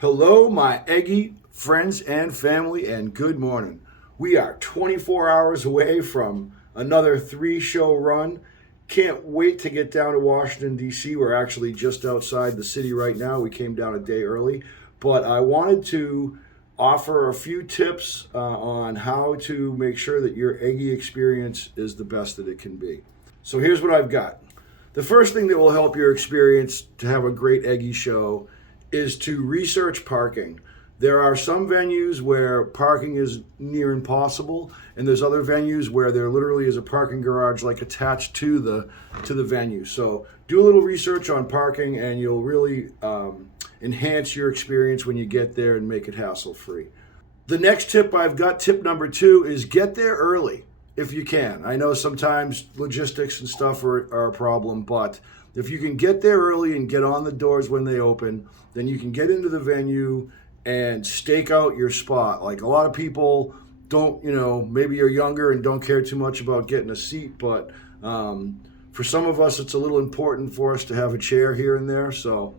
Hello, my Eggy friends and family, and good morning. We are 24 hours away from another 3-show run. Can't wait to get down to Washington, D.C. We're actually just outside the city right now. We came down a day early, but I wanted to offer a few tips on how to make sure that your Eggy experience is the best that it can be. So here's what I've got. The first thing that will help your experience to have a great Eggy show is to research parking. There are some venues where parking is near impossible, and there's other venues where there literally is a parking garage like attached to the venue. So do a little research on parking, and you'll really enhance your experience when you get there and make it hassle-free. The next tip I've got, tip number 2, is get there early if you can. I know sometimes logistics and stuff are a problem, but if you can get there early and get on the doors when they open, then you can get into the venue and stake out your spot. Like, a lot of people don't, maybe you're younger and don't care too much about getting a seat, but for some of us, it's a little important for us to have a chair here and there. So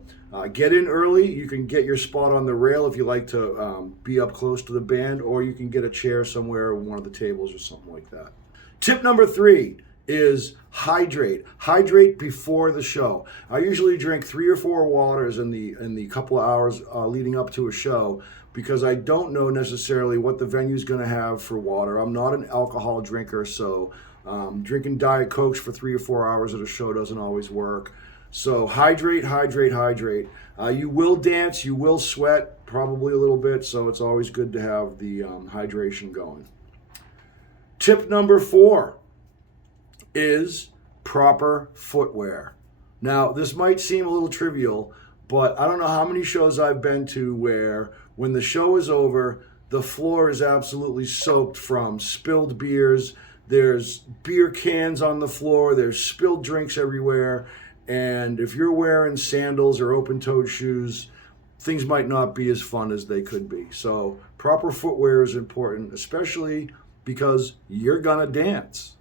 get in early. You can get your spot on the rail if you like to be up close to the band, or you can get a chair somewhere, one of the tables or something like that. Tip number 3 is hydrate. Hydrate before the show. I usually drink 3 or 4 waters in the couple of hours leading up to a show, because I don't know necessarily what the venue's going to have for water. I'm not an alcohol drinker, so drinking Diet Cokes for 3 or 4 hours at a show doesn't always work. So hydrate, hydrate, hydrate. You will dance, you will sweat, probably a little bit, so it's always good to have the hydration going. Tip number 4 is proper footwear. Now, this might seem a little trivial, but I don't know how many shows I've been to where when the show is over, the floor is absolutely soaked from spilled beers. There's beer cans on the floor. There's spilled drinks everywhere. And if you're wearing sandals or open-toed shoes, things might not be as fun as they could be. So proper footwear is important, especially because you're gonna dance.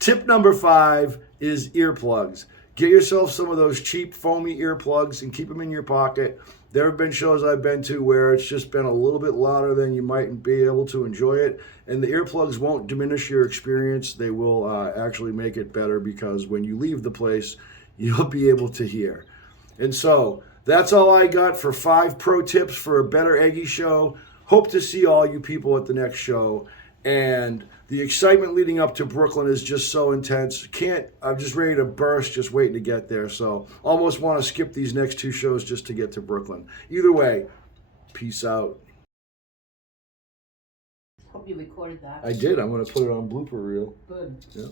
Tip number 5 is earplugs. Get yourself some of those cheap foamy earplugs and keep them in your pocket. There have been shows I've been to where it's just been a little bit louder than you might be able to enjoy it. And the earplugs won't diminish your experience. They will actually make it better, because when you leave the place, you'll be able to hear. And so that's all I got for 5 pro tips for a better Eggy show. Hope to see all you people at the next show. And the excitement leading up to Brooklyn is just so intense. I'm just ready to burst, just waiting to get there. So almost want to skip these next 2 shows just to get to Brooklyn. Either way, peace out. Hope you recorded that. I did. I'm going to put it on blooper reel. Good. Yeah.